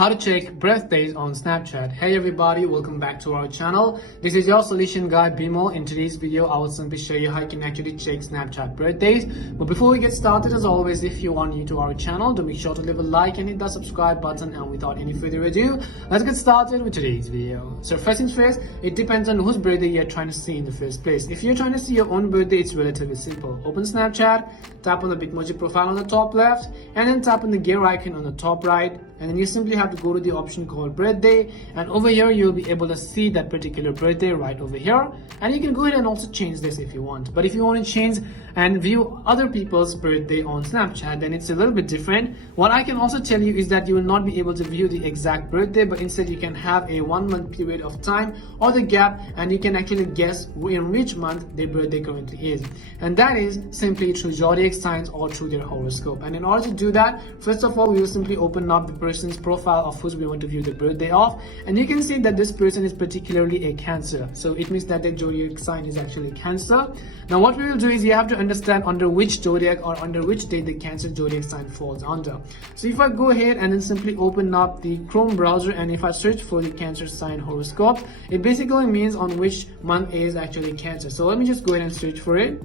how to check birthdays on Snapchat. Hey everybody, welcome back to our channel. This is your solution guy Bimo. In today's video I will simply show you how you can actually check Snapchat birthdays. But before we get started, as always, if you are new to our channel, do make sure to leave a like and hit that subscribe button. And without any further ado, let's get started with today's video. So first things first, it depends on whose birthday you're trying to see in the first place. If you're trying to see your own birthday, it's relatively simple. Open Snapchat, tap on the Bitmoji profile on the top left, and then tap on the gear icon on the top right, and then you simply have to go to the option called birthday, and over here you'll be able to see that particular birthday right over here. And you can go ahead and also change this if you want. But if you want to change and view other people's birthday on Snapchat, then it's a little bit different. What I can also tell you is that you will not be able to view the exact birthday, but instead you can have a 1 month period of time or the gap, and you can actually guess in which month their birthday currently is. And that is simply through zodiac signs or through their horoscope. And in order to do that, first of all, we will simply open up the person's profile of whose we want to view the birthday of, and you can see that this person is particularly a Cancer, so it means that the zodiac sign is actually Cancer. Now what we will do is you have to understand under which zodiac or under which day the Cancer zodiac sign falls under. So if I go ahead and then simply open up the Chrome browser, and if I search for the Cancer sign horoscope, it basically means on which month is actually Cancer. So let me just go ahead and search for it.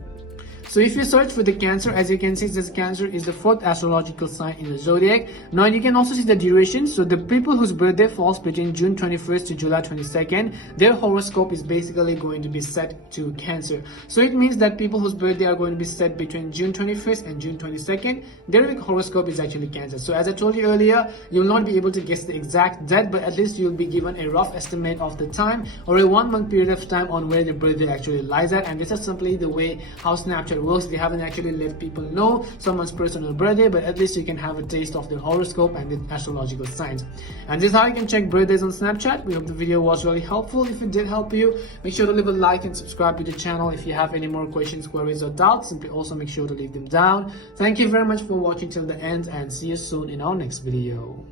So if you search for the Cancer, as you can see, this Cancer is the 4th astrological sign in the zodiac. Now you can also see the duration. So the people whose birthday falls between June 21st to July 22nd, their horoscope is basically going to be set to Cancer. So it means that people whose birthday are going to be set between June 21st and June 22nd, their horoscope is actually Cancer. So as I told you earlier, you'll not be able to guess the exact date, but at least you'll be given a rough estimate of the time or a 1 month period of time on where the birthday actually lies at. And this is simply the way how Snapchat works. They haven't actually let people know someone's personal birthday, but at least you can have a taste of their horoscope and the astrological signs. And this is how you can check birthdays on Snapchat. We hope the video was really helpful. If it did help you, make sure to leave a like and subscribe to the channel. If you have any more questions, queries, or doubts, simply also make sure to leave them down. Thank you very much for watching till the end, and see you soon in our next video.